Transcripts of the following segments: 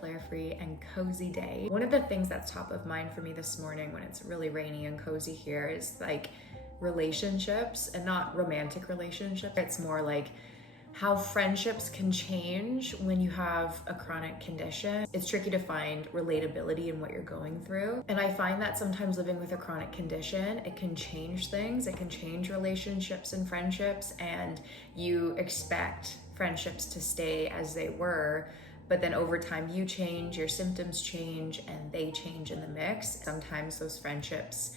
flare-free and cozy day. One of the things that's top of mind for me this morning when it's really rainy and cozy here is like relationships, and not romantic relationships. It's more like how friendships can change when you have a chronic condition. It's tricky to find relatability in what you're going through. And I find that sometimes living with a chronic condition, it can change things. It can change relationships and friendships, and you expect friendships to stay as they were. But then over time you change, your symptoms change, and they change in the mix. Sometimes those friendships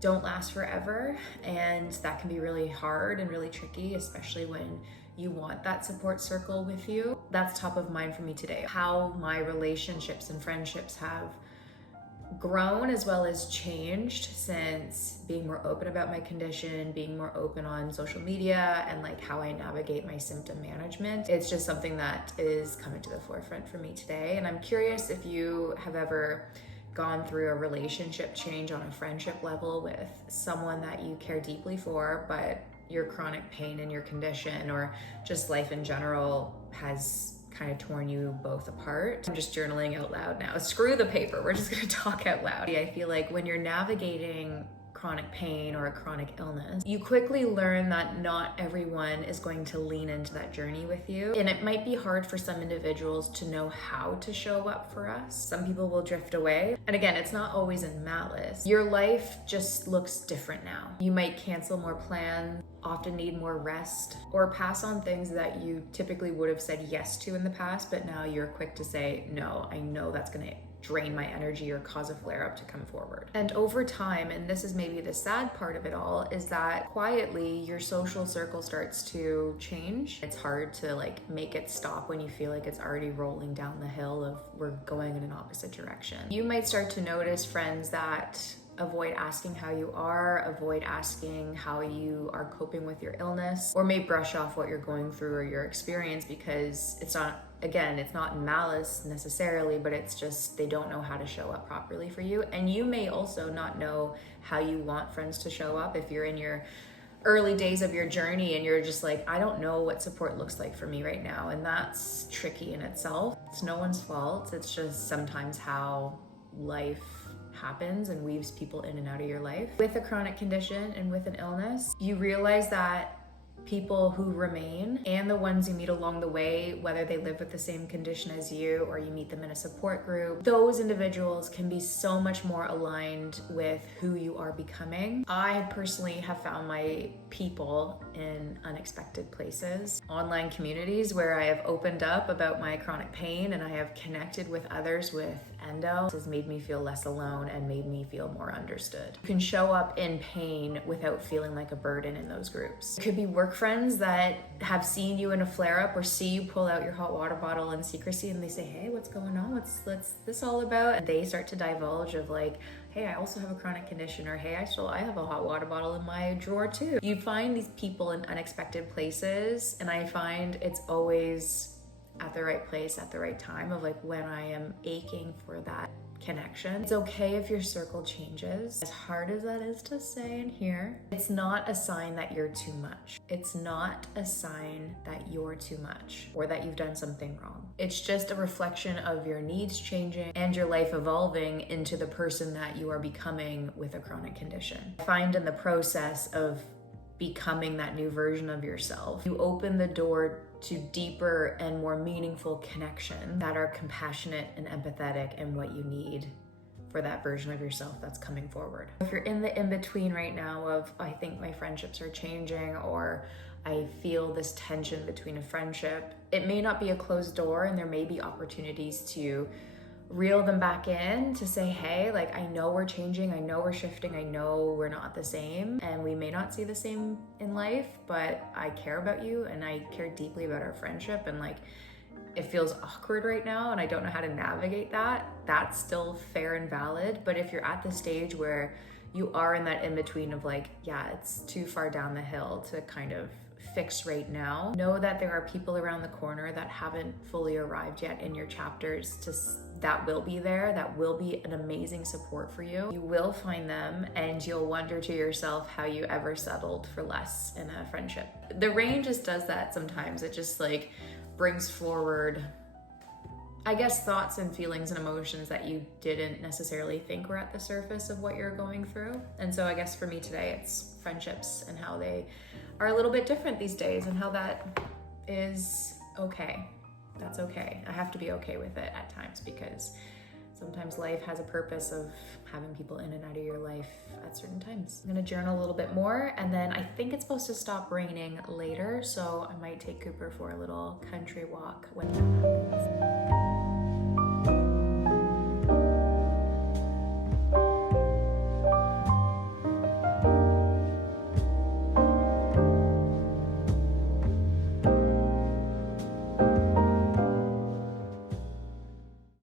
don't last forever, and that can be really hard and really tricky, especially when you want that support circle with you. That's top of mind for me today. How my relationships and friendships have grown as well as changed since being more open about my condition, being more open on social media, and like how I navigate my symptom management. It's just something that is coming to the forefront for me today. And I'm curious if you have ever gone through a relationship change on a friendship level with someone that you care deeply for, but your chronic pain and your condition, or just life in general, has kind of torn you both apart. I'm just journaling out loud now. Screw the paper, we're just gonna talk out loud. I feel like when you're navigating chronic pain or a chronic illness, you quickly learn that not everyone is going to lean into that journey with you. And it might be hard for some individuals to know how to show up for us. Some people will drift away. And again, it's not always in malice. Your life just looks different now. You might cancel more plans, often need more rest, or pass on things that you typically would have said yes to in the past, but now you're quick to say, no, I know that's gonna drain my energy or cause a flare-up to come forward. And over time, and this is maybe the sad part of it all, is that quietly your social circle starts to change. It's hard to like make it stop when you feel like it's already rolling down the hill of we're going in an opposite direction. You might start to notice friends that avoid asking how you are, avoid asking how you are coping with your illness, or may brush off what you're going through or your experience because it's not, again, it's not malice necessarily, but it's just they don't know how to show up properly for you. And you may also not know how you want friends to show up if you're in your early days of your journey and you're just like, I don't know what support looks like for me right now. And that's tricky in itself. It's no one's fault. It's just sometimes how life happens and weaves people in and out of your life. With a chronic condition and with an illness, you realize that people who remain and the ones you meet along the way, whether they live with the same condition as you or you meet them in a support group, those individuals can be so much more aligned with who you are becoming. I personally have found my people in unexpected places, online communities where I have opened up about my chronic pain and I have connected with others with Endo. This has made me feel less alone and made me feel more understood. You can show up in pain without feeling like a burden in those groups. It could be work friends that have seen you in a flare-up or see you pull out your hot water bottle in secrecy and they say, hey, what's going on? What's this all about? And they start to divulge of like, hey, I also have a chronic condition, or hey, I have a hot water bottle in my drawer too. You find these people in unexpected places, and I find it's always at the right place at the right time of like when I am aching for that connection. It's okay if your circle changes. As hard as that is to say and hear, it's not a sign that you're too much. It's not a sign that you're too much or that you've done something wrong. It's just a reflection of your needs changing and your life evolving into the person that you are becoming with a chronic condition. I find in the process of becoming that new version of yourself, you open the door to deeper and more meaningful connection that are compassionate and empathetic and what you need for that version of yourself that's coming forward. If you're in the in-between right now of, I think my friendships are changing, or I feel this tension between a friendship, it may not be a closed door and there may be opportunities to reel them back in to say, hey, like, I know we're changing, I know we're shifting, I know we're not the same, and we may not see the same in life, but I care about you and I care deeply about our friendship, and like, it feels awkward right now and I don't know how to navigate that. That's still fair and valid. But if you're at the stage where you are in that in-between of like, yeah, it's too far down the hill to kind of fix right now, know that there are people around the corner that haven't fully arrived yet in your chapters that will be there, that will be an amazing support for you. You will find them and you'll wonder to yourself how you ever settled for less in a friendship. The rain just does that sometimes. It just like brings forward I guess, thoughts and feelings and emotions that you didn't necessarily think were at the surface of what you're going through. And so I guess for me today, it's friendships and how they are a little bit different these days, and how that is okay. That's okay. I have to be okay with it at times, because sometimes life has a purpose of having people in and out of your life at certain times. I'm gonna journal a little bit more, and then I think it's supposed to stop raining later, so I might take Cooper for a little country walk when that happens.